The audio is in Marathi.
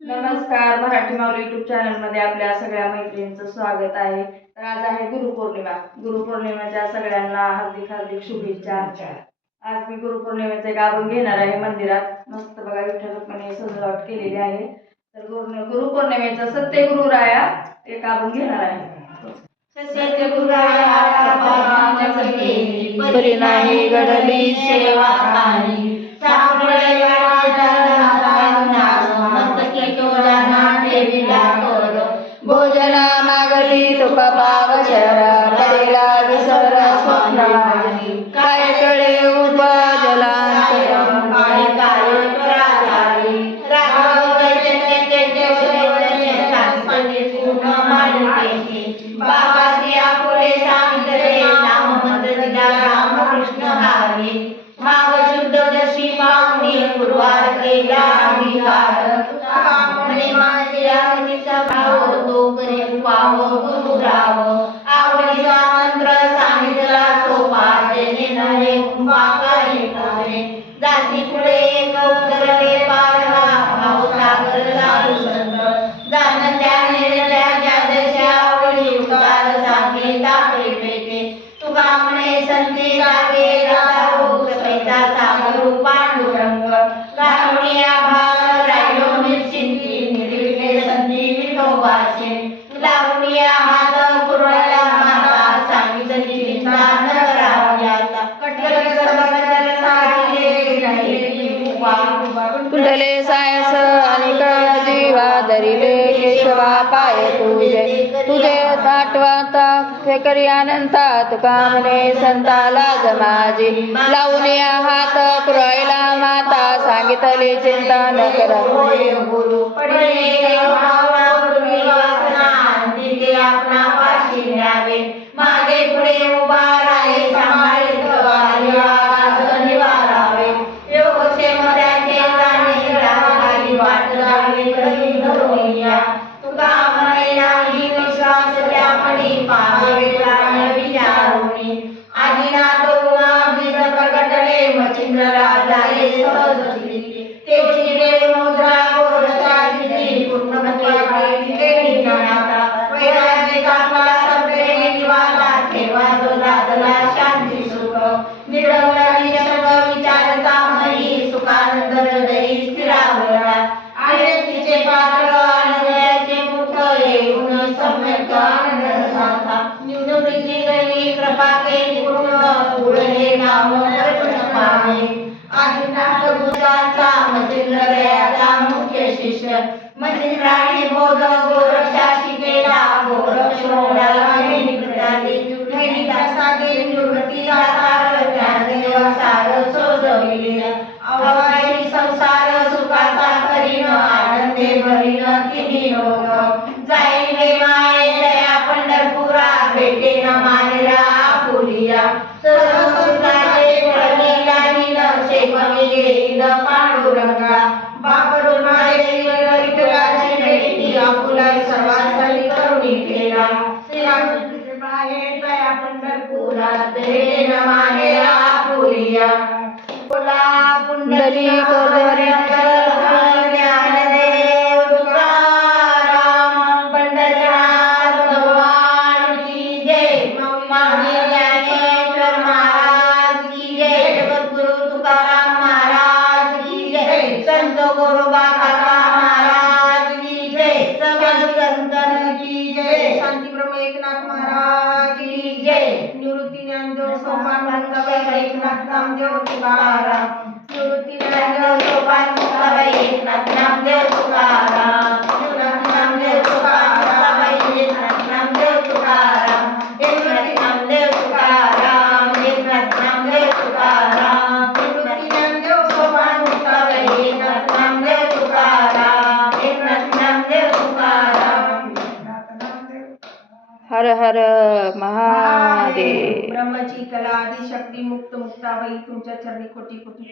नमस्कार, मराठी माऊली युट्यूब चॅनल मध्ये आपल्या सगळ्या मैत्रिणींचं स्वागत आहे. तर आज आहे गुरुपौर्णिमा. गुरुपौर्णिमेच्या सगळ्यांना हार्दिक हार्दिक शुभेच्छा. आज मी गुरुपौर्णिमेचे गाभण घेणार आहे मंदिरात. मस्त बघा विठ्ठल रुक्मिणी सजावट केलेली आहे. तर गुरुपौर्णिमेचा सत्य गुरुराया ते गाभण घेणार आहे. सत्य गुरुराया परी नाही घडली सेवा काही भोजना मागली तुका पावशर पडेला विसर स्वप्न माझी काय कळे उपजलांतर काय काय पराधारी राघव बाबाजी आपुले सांगितले नाम मंदिरा रामकृष्ण हरी माग शुद्ध दशी पाहुणी गुरुवार केला विहार म्हणे माझे आवडीचा भाव तो करे पाव गुरुराव आवडीचा मंत्र सांगितला सोपा त्याने नरे कुंभाकारी नरे जाती पुढे एक उतरले पारवा भाव सागर चालू संत जाण त्याने त्याच्या दशा आवडी उतार सांगे तापे पेटे तुका म्हणे संती लागे राधारू कैता सागर पांडुरंग गावणिया भाग राहिलो निश्चिंती निर्विघ्ने संधी विठोबाचे लावणिया हात कुरळला माता सांगितली चिंता न करावी आता कटकट सबंधर साधिले राहिले कुंडले सायस आणि जीवा धरिले केशवा पाय तुझे ताटवाता ते करी अनंता तुका म्हणे संताला जमाजी लावून या हात पुरळला माता सांगितले चिंता न करा गुरु पडले आपणा पाशी न्यावे मागे पुढे उभा राहे सांभाळित निवारावे योगक्षेम त्याचे जाणे राहावी वाट लावे कधी धरूया तुका म्हणे नाही विश्वास त्यापडी पावे प्राण विचारुणी आदिनाथ उमा बीज प्रगटले मच्छिंद्र राजाले सहज तेची वेळ मुद्रा गोरक्षा दिली पूर्णपणे केली नाता वैराग्य कापला सप्रेमी निवाला ठेवा जो दादला शांती सुख निर्मळ निशंक विचारता मही सुखानंद हृदयी स्थिरावला आहे तिचे पात्र आनंदाचे मुख येऊन सम्यक आनंद साधा निवृत्ती गणी कृपा केली पूर्ण पुढे नाम अर्पण पावे आदिनाथ गुरुचा मच्छिंद्रयाचा मुख्य शिष्य मच्छिंद्राने बोध गोरक्षा शिकेला गोरक्ष ओढाला निकृतादी गणितासादी निवृत्ती आधार ज्ञानदेव सार सोजविले अवघाई संसार सुखाचा करीन आनंदे भरीन तिन्ही लोक जाईल वे माये दया पंढरपुरा भेटे न मानेला आपुलिया सर्व सुखाचे फळलेला निन शेकवी येईल पांडुरंगा बापरून माझे विठ्ठलाची भेटी आपुला सर्वांसाठी करुणी केला श्रीरामकृष्ण माये दया पंढरपुरा भेटे न मानेला आपुलिया बोला पुंडलिक ज्ञानदेव तुकाराम पंढरीनाथ भगवान की जय माऊली ज्ञानेश्वर महाराज की जय जगद्गुरु तुकाराम महाराज की जय संत गोरोबा काका महाराज की जय समर्थ संतन की जय शांतिब्रह्म एकनाथ महाराज की जय निवृत्ती ज्ञानदेव सोपान मुक्ताबाई एकनाथ नामदेव तुकाराम निवृत्ती ज्ञानदेव सोपान मुक्ताबाई एकनाथ नामदेव तुकाराम एकनाथ नामदेव तुकाराम एकनाथ नामदेव तुकाराम एकनाथ नामदेव तुकाराम एकनाथ नामदेव तुकाराम निवृत्ती ज्ञानदेव सोपान मुक्ताबाई एकनाथ नामदेव तुकाराम एकनाथ नामदेव तुकाराम हर हर महादेव. ब्रह्मची कला आदिशक्ती मुक्त मुक्ताबाई तुमच्या चरणी कोटी कोटी